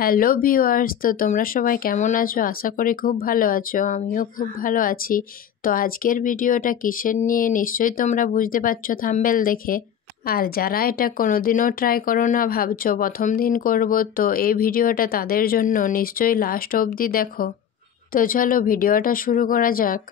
Hello viewers, তো তোমরা সবাই কেমন আছো? আশা করি খুব ভালো আছো। আমিও খুব ভালো আছি। তো আজকের ভিডিওটা কিসের নিয়ে নিশ্চয়ই তোমরা বুঝতে পারছো থাম্বনেল দেখে। আর যারা এটা কোনোদিনও ট্রাই করো না, ভাবছো প্রথম দিন করব, তো এই ভিডিওটা তাদের জন্য। নিশ্চয়ই লাস্ট অবধি দেখো। তো চলো ভিডিওটা শুরু করা যাক।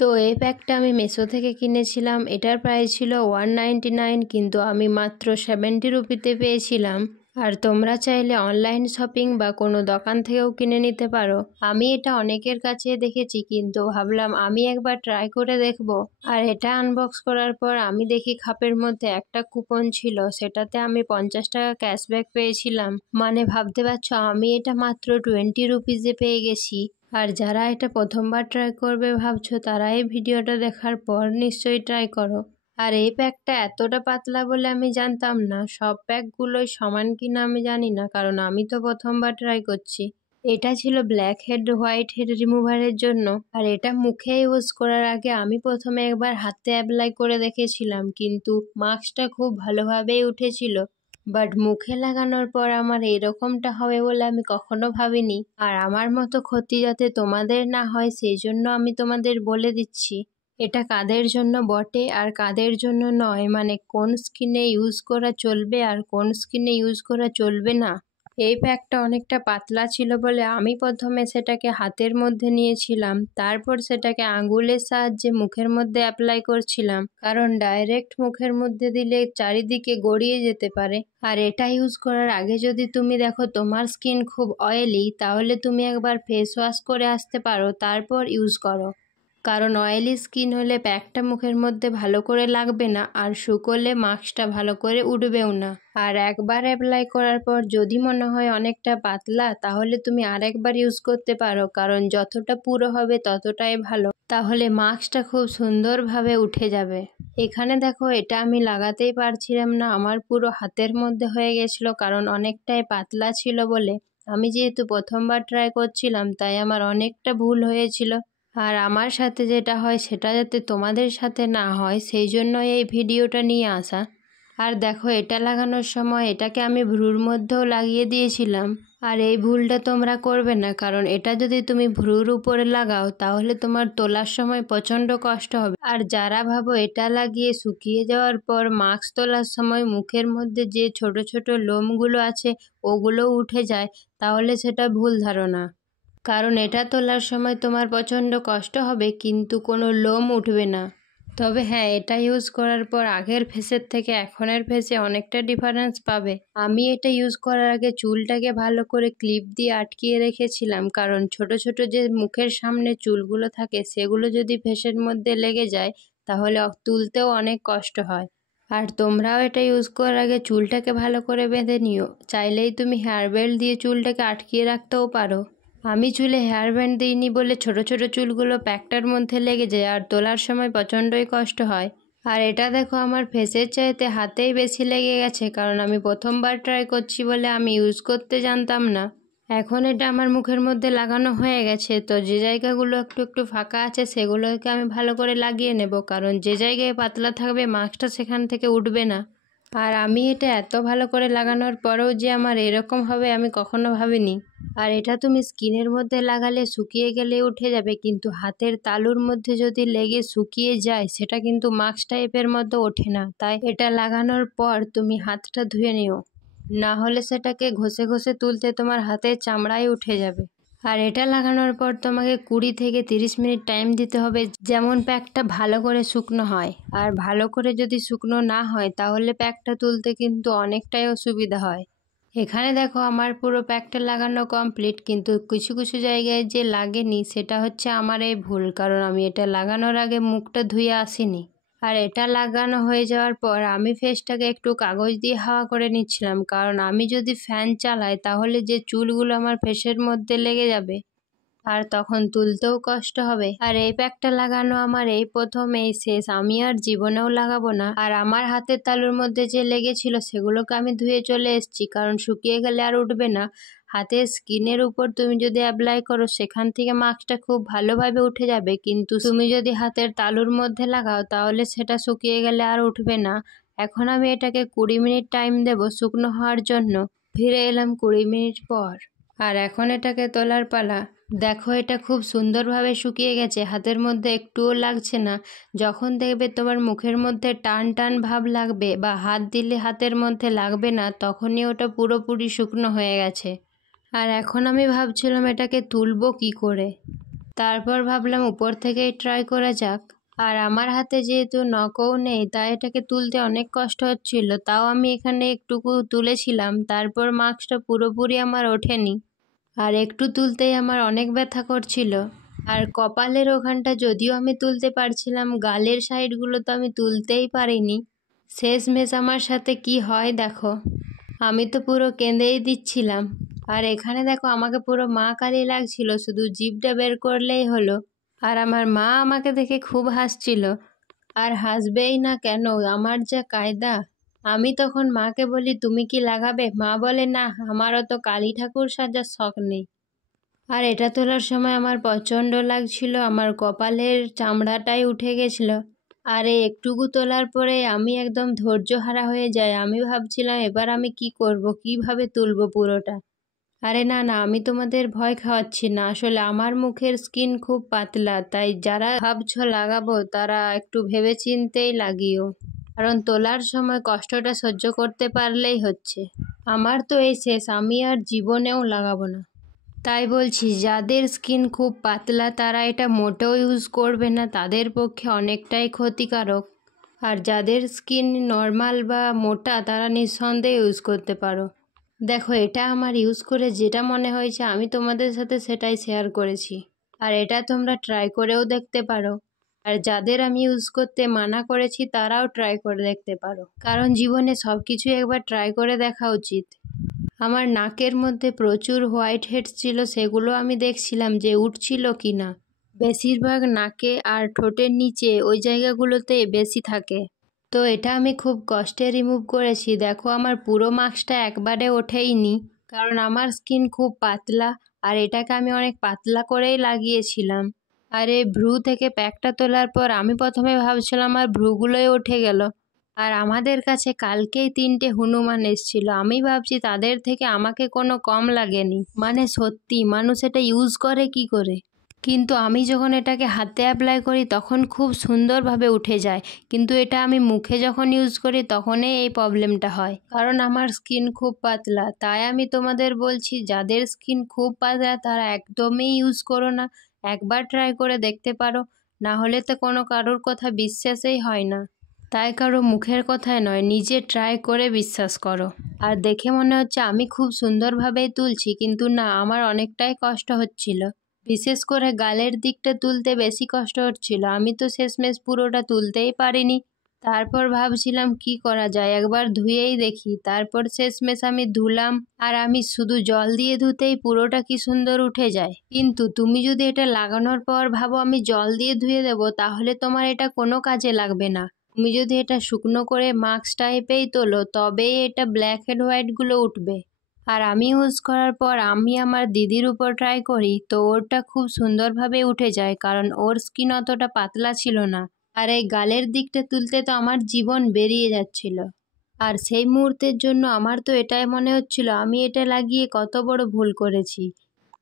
তো এই প্যাকটা আমি মেশো থেকে কিনেছিলাম। এটার প্রাইস ছিল 199, কিন্তু আমি মাত্র 70 রুপিতে পেয়েছিলাম। আর তোমরা চাইলে অনলাইন শপিং বা কোনো দোকান থেকেও কিনে নিতে পারো। আমি এটা অনেকের কাছে দেখেছি, কিন্তু ভাবলাম আমি একবার ট্রাই করে দেখব। আর এটা আনবক্স করার পর আমি দেখি খাপের মধ্যে একটা কুপন ছিল, সেটাতে আমি 50 টাকা ক্যাশব্যাক পেয়েছিলাম। মানে ভাবতে পারছো, আমি এটা মাত্র 20 রুপিজে পেয়ে গেছি। আর যারা এটা প্রথমবার ট্রাই করবে ভাবছো, তারা এই ভিডিওটা দেখার পর নিশ্চয়ই ট্রাই করো। আর এই প্যাকটা এতটা পাতলা বলে আমি জানতাম না। সব প্যাকগুলোই সমান কিনা আমি জানি না, কারণ আমি তো প্রথমবার ট্রাই করছি। এটা ছিল ব্ল্যাক হেড হোয়াইট হেড রিমুভারের জন্য। আর এটা মুখে ইউজ করার আগে আমি প্রথমে একবার হাতে অ্যাপ্লাই করে দেখেছিলাম, কিন্তু মাস্কটা খুব ভালোভাবেই উঠেছিল। বাট মুখে লাগানোর পর আমার এরকমটা হবে বলে আমি কখনো ভাবিনি। আর আমার মতো ক্ষতি যাতে তোমাদের না হয়, সেই জন্য আমি তোমাদের বলে দিচ্ছি এটা কাদের জন্য বটে আর কাদের জন্য নয়, মানে কোন স্কিনে ইউজ করা চলবে আর কোন স্কিনে ইউজ করা চলবে না। এই প্যাকটা অনেকটা পাতলা ছিল বলে আমি প্রথমে সেটাকে হাতের মধ্যে নিয়েছিলাম, তারপর সেটাকে আঙ্গুলের সাহায্যে মুখের মধ্যে অ্যাপ্লাই করছিলাম, কারণ ডাইরেক্ট মুখের মধ্যে দিলে চারিদিকে গড়িয়ে যেতে পারে। আর এটা ইউজ করার আগে যদি তুমি দেখো তোমার স্কিন খুব অয়েলি, তাহলে তুমি একবার ফেস ওয়াশ করে আসতে পারো, তারপর ইউজ করো। কারণ অয়েলি স্কিন হলে প্যাকটা মুখের মধ্যে ভালো করে লাগবে না, আর শুকোলে মাস্কটা ভালো করে উঠবেও না। আর একবার অ্যাপ্লাই করার পর যদি মনে হয় অনেকটা পাতলা, তাহলে তুমি আরেকবার ইউজ করতে পারো, কারণ যতটা পুরো হবে ততটাই ভালো। তাহলে মাস্কটা খুব সুন্দরভাবে উঠে যাবে। এখানে দেখো, এটা আমি লাগাতেই পারছিলাম না, আমার পুরো হাতের মধ্যে হয়ে গেছিলো, কারণ অনেকটাই পাতলা ছিল বলে। আমি যেহেতু প্রথমবার ট্রাই করছিলাম, তাই আমার অনেকটা ভুল হয়েছিল। আর আমার সাথে যেটা হয় সেটা যাতে তোমাদের সাথে না হয়, সেই জন্য এই ভিডিওটা নিয়ে আসা। আর দেখো, এটা লাগানোর সময় এটাকে আমি ভ্রুর মধ্যেও লাগিয়ে দিয়েছিলাম। আর এই ভুলটা তোমরা করবে না, কারণ এটা যদি তুমি ভ্রুর উপরে লাগাও, তাহলে তোমার তোলার সময় প্রচণ্ড কষ্ট হবে। আর যারা ভাবো এটা লাগিয়ে শুকিয়ে যাওয়ার পর মাস্ক তোলার সময় মুখের মধ্যে যে ছোট ছোট লোমগুলো আছে ওগুলোও উঠে যায়, তাহলে সেটা ভুল ধারণা। কারণ এটা তোলার সময় তোমার প্রচণ্ড কষ্ট হবে, কিন্তু কোনো লোম উঠবে না। তবে হ্যাঁ, এটা ইউজ করার পর আগের ফেসের থেকে এখনের ফেসে অনেকটা ডিফারেন্স পাবে। আমি এটা ইউজ করার আগে চুলটাকে ভালো করে ক্লিপ দিয়ে আটকিয়ে রেখেছিলাম, কারণ ছোট ছোট যে মুখের সামনে চুলগুলো থাকে সেগুলো যদি ফেসের মধ্যে লেগে যায়, তাহলে তুলতেও অনেক কষ্ট হয়। আর তোমরাও এটা ইউজ করার আগে চুলটাকে ভালো করে বেঁধে নিও। চাইলেই তুমি হেয়ার বেল্ট দিয়ে চুলটাকে আটকিয়ে রাখতেও পারো। আমি চুলে হেয়ার ব্যান্ড দিইনি বলে ছোট ছোট চুলগুলো প্যাকটার মধ্যে লেগে যায়, আর তোলার সময় প্রচণ্ডই কষ্ট হয়। আর এটা দেখো, আমার ফেসের চাইতে হাতেই বেশি লেগে গেছে, কারণ আমি প্রথমবার ট্রাই করছি বলে আমি ইউজ করতে জানতাম না। এখন এটা আমার মুখের মধ্যে লাগানো হয়ে গেছে, তো যে জায়গাগুলো একটু একটু ফাঁকা আছে সেগুলোকে আমি ভালো করে লাগিয়ে নেব, কারণ যে জায়গায় পাতলা থাকবে মাস্কটা সেখান থেকে উঠবে না। আর আমি এটা এত ভালো করে লাগানোর পরেও যে আমার এরকম হবে আমি কখনো ভাবিনি। আর এটা তুমি স্কিনের মধ্যে লাগালে শুকিয়ে গেলে উঠে যাবে, কিন্তু হাতের তালুর মধ্যে যদি লেগে শুকিয়ে যায় সেটা কিন্তু মাস্ক টাইপের মধ্যে ওঠে না। তাই এটা লাগানোর পর তুমি হাতটা ধুয়ে নিও, না হলে সেটাকে ঘষে ঘষে তুলতে তোমার হাতের চামড়াই উঠে যাবে। আর এটা লাগানোর পর তোমাকে 20 থেকে 30 মিনিট টাইম দিতে হবে, যেমন প্যাকটা ভালো করে শুকনো হয়। আর ভালো করে যদি শুকনো না হয়, তাহলে প্যাকটা তুলতে কিন্তু অনেকটাই অসুবিধা হয়। এখানে দেখো, আমার পুরো প্যাকটা লাগানো কমপ্লিট, কিন্তু কিছু কিছু জায়গায় যে লাগেনি সেটা হচ্ছে আমার এই ভুল, কারণ আমি এটা লাগানোর আগে মুখটা ধুয়ে আসিনি। আর এটা লাগানো হয়ে যাওয়ার পর আমি ফেসটাকে একটু কাগজ দিয়ে হাওয়া করে নিচ্ছিলাম, কারণ আমি যদি ফ্যান চালাই তাহলে যে চুলগুলো আমার ফেসের মধ্যে লেগে যাবে, আর তখন তুলতেও কষ্ট হবে। আর এই প্যাকটা লাগানো আমার এই প্রথম, এই শেষ, আমি আর জীবনেও লাগাবো না। আর আমার হাতের তালুর মধ্যে যে লেগেছিল সেগুলোকে আমি ধুয়ে চলে এসেছি, কারণ শুকিয়ে গেলে আর উঠবে না। হাতের স্কিনের উপর তুমি যদি অ্যাপ্লাই করো, সেখান থেকে মাস্কটা খুব ভালোভাবে উঠে যাবে, কিন্তু তুমি যদি হাতের তালুর মধ্যে লাগাও তাহলে সেটা শুকিয়ে গেলে আর উঠবে না। এখন আমি এটাকে 20 মিনিট টাইম দেব শুকনো হওয়ার জন্য। ফিরে এলাম 20 মিনিট পর। আর এখন এটাকে তোলার পালা। দেখো এটা খুব সুন্দরভাবে শুকিয়ে গেছে, হাতের মধ্যে একটুও লাগছে না। যখন দেখবে তোমার মুখের মধ্যে টান টান ভাব লাগবে বা হাত দিলে হাতের মধ্যে লাগবে না, তখনই ওটা পুরোপুরি শুকনো হয়ে গেছে। আর এখন আমি ভাবছিলাম এটাকে তুলবো কি করে। তারপর ভাবলাম উপর থেকেই ট্রাই করা যাক। আর আমার হাতে যেহেতু নখও নেই, তাই এটাকে তুলতে অনেক কষ্ট হচ্ছিল। তাও আমি এখানে একটুকু তুলেছিলাম, তারপর মাস্কটা পুরোপুরি আমার ওঠেনি। আর একটু তুলতেই আমার অনেক ব্যথা করছিল। আর কপালের ওখানটা যদিও আমি তুলতে পারছিলাম, গালের সাইডগুলো তো আমি তুলতেই পারিনি। শেষমেশ আমার সাথে কি হয় দেখো। আমি তো পুরো কেঁদেই দিচ্ছিলাম। আর এখানে দেখো আমাকে পুরো মা কালি লাগছিল, শুধু জিভটা বের করলেই হলো। আর আমার মা আমাকে দেখে খুব হাসছিল। আর হাসবেই না কেন, আমার যা কায়দা। আমি তখন মাকে বলি তুমি কি লাগাবে? মা বলে না, আমারও তো কালী ঠাকুর সাজার শখ নেই। আর এটা তোলার সময় আমার প্রচণ্ড লাগছিল, আমার কপালের চামড়াটাই উঠে গেছিল। আর এই একটুকু তোলার পরে আমি একদম ধৈর্যহারা হয়ে যাই। আমি ভাবছিলাম এবার আমি কি করব, কিভাবে তুলবো পুরোটা। আরে না না, আমি তোমাদের ভয় খাওয়াচ্ছি না, আসলে আমার মুখের স্কিন খুব পাতলা, তাই যারা ভাবছো লাগাবো তারা একটু ভেবেচিন্তেই লাগিও, কারণ তোলার সময় কষ্টটা সহ্য করতে পারলেই হচ্ছে। আমার তো এই শেষ, আমি আর জীবনেও লাগাবো না। তাই বলছি যাদের স্কিন খুব পাতলা তারা এটা মোটেও ইউজ করবে না, তাদের পক্ষে অনেকটাই ক্ষতিকারক। আর যাদের স্কিন নর্মাল বা মোটা তারা নিঃসন্দেহে ইউজ করতে পারো। দেখো এটা আমার ইউজ করে যেটা মনে হয়েছে আমি তোমাদের সাথে সেটাই শেয়ার করেছি। আর এটা তোমরা ট্রাই করেও দেখতে পারো। আর যাদের আমি ইউজ করতে মানা করেছি তারাও ট্রাই করে দেখতে পারো, কারণ জীবনে সব কিছু একবার ট্রাই করে দেখা উচিত। আমার নাকের মধ্যে প্রচুর হোয়াইট হেডস ছিল, সেগুলো আমি দেখছিলাম যে উঠছিল কি না। বেশিরভাগ নাকে আর ঠোঁটের নিচে ওই জায়গাগুলোতে বেশি থাকে। তো এটা আমি খুব কষ্টে রিমুভ করেছি। দেখো আমার পুরো মাস্কটা একবারে ওঠেইনি, কারণ আমার স্কিন খুব পাতলা। আর এটাকে আমি অনেক পাতলা করেই লাগিয়েছিলাম। আর এই ভ্রু থেকে প্যাকটা তোলার পর আমি প্রথমে ভাবছিলাম আমার ভ্রুগুলোই উঠে গেল। আর আমাদের কাছে কালকেই 3টে হনুমান এসেছিল, আমি ভাবছি তাদের থেকে আমাকে কোনো কম লাগেনি। মানে সত্যি মানুষ এটা ইউজ করে কি করে। কিন্তু আমি যখন এটাকে হাতে অ্যাপ্লাই করি তখন খুব সুন্দরভাবে উঠে যায়, কিন্তু এটা আমি মুখে যখন ইউজ করি তখনই এই প্রবলেমটা হয়, কারণ আমার স্কিন খুব পাতলা। তাই আমি তোমাদের বলছি যাদের স্কিন খুব পাতলা তারা একদমই ইউজ করো না। একবার ট্রাই করে দেখতে পারো, না হলে তো কোনো কারোর কথা বিশ্বাসই হয় না। তাই কারো মুখের কথায় নয়, নিজে ট্রাই করে বিশ্বাস করো। আর দেখে মনে হচ্ছে আমি খুব সুন্দরভাবেই তুলছি, কিন্তু না, আমার অনেকটাই কষ্ট হচ্ছিল। বিশেষ করে গালের দিকটা তুলতে বেশি কষ্ট হচ্ছিল, আমি তো শেষমেশ পুরোটা তুলতেই পারিনি। তারপর ভাবছিলাম কি করা যায়, একবার ধুয়েই দেখি। তারপর শেষমেশ আমি ধুলাম, আর আমি শুধু জল দিয়ে ধুতেই পুরোটা কি সুন্দর উঠে যায়। কিন্তু তুমি যদি এটা লাগানোর পর ভাবো আমি জল দিয়ে ধুয়ে দেবো, তাহলে তোমার এটা কোনো কাজে লাগবে না। তুমি যদি এটা শুকনো করে মাস্ক টাইপেই তোলো তবেই এটা ব্ল্যাক হেড হোয়াইটগুলো উঠবে। আর আমি ইউজ করার পর আমি আমার দিদির উপর ট্রাই করি, তো ওরটা খুব সুন্দরভাবে উঠে যায়, কারণ ওর স্কিন অতটা পাতলা ছিল না। আর এই গালের দিকটা তুলতে তো আমার জীবন বেরিয়ে যাচ্ছিল। আর সেই মুহূর্তের জন্য আমার তো এটাই মনে হচ্ছিল আমি এটা লাগিয়ে কত বড় ভুল করেছি।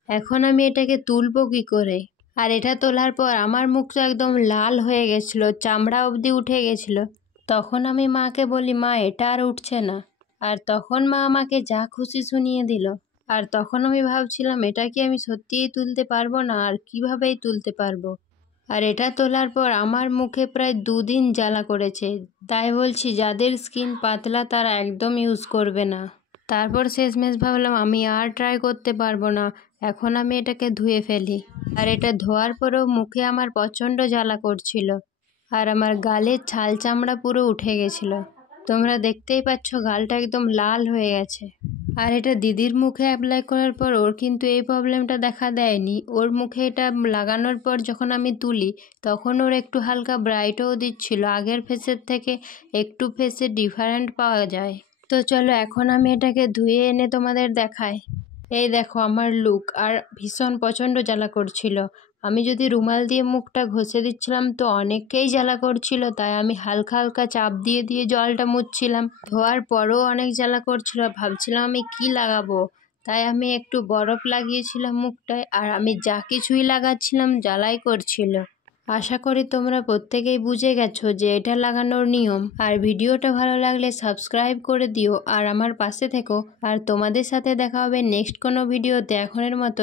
এখন আমি এটাকে তুলবো কি করে। আর এটা তোলার পর আমার মুখটা একদম লাল হয়ে গেছিলো, চামড়া অবধি উঠে গেছিলো। তখন আমি মাকে বলি মা এটা আর উঠছে না। আর তখন মা আমাকে যা খুশি শুনিয়ে দিল। আর তখন আমি ভাবছিলাম এটা কি আমি সত্যিই তুলতে পারবো না, আর কিভাবেই তুলতে পারবো। আর এটা তোলার পর আমার মুখে প্রায় 2 দিন জ্বালা করেছে। তাই বলছি যাদের স্কিন পাতলা তারা একদম ইউজ করবে না। তারপর শেষমেশ ভাবলাম আমি আর ট্রাই করতে পারবো না, এখন আমি এটাকে ধুয়ে ফেলি। আর এটা ধোয়ার পরেও মুখে আমার প্রচণ্ড জ্বালা করছিল, আর আমার গালের ছাল চামড়া পুরো উঠে গেছিলো। তোমরা দেখতেই পাচ্ছ গালটা একদম লাল হয়ে গেছে। আর এটা দিদির মুখে অ্যাপ্লাই করার পর ওর কিন্তু এই প্রবলেমটা দেখা দেয়নি। ওর মুখে এটা লাগানোর পর যখন আমি তুলি তখন ওর একটু হালকা ব্রাইটও দিচ্ছিল, আগের ফেসের থেকে একটু ফেসে ডিফারেন্ট পাওয়া যায়। তো চলো এখন আমি এটাকে ধুয়ে এনে তোমাদের দেখাই। এই দেখো আমার লুক। আর ভীষণ প্রচণ্ড জ্বালা করছিল, আমি যদি রুমাল দিয়ে মুখটা ঘষে দিচ্ছিলাম তো অনেককেই জ্বালা করছিল, তাই আমি হালকা হালকা চাপ দিয়ে দিয়ে জলটা মুছছিলাম। ধোয়ার পরও অনেক জ্বালা করছিল, ভাবছিলাম আমি কি লাগাবো। তাই আমি একটু বরফ লাগিয়েছিলাম মুখটায়, আর আমি যা কিছুই লাগাচ্ছিলাম জ্বালাই করছিল। আশা করি তোমরা প্রত্যেকেই বুঝে গেছো যে এটা লাগানোর নিয়ম। আর ভিডিওটা ভালো লাগলে সাবস্ক্রাইব করে দিও আর আমার পাশে থেকো। আর তোমাদের সাথে দেখা হবে নেক্সট কোনো ভিডিওতে। এখনের মতো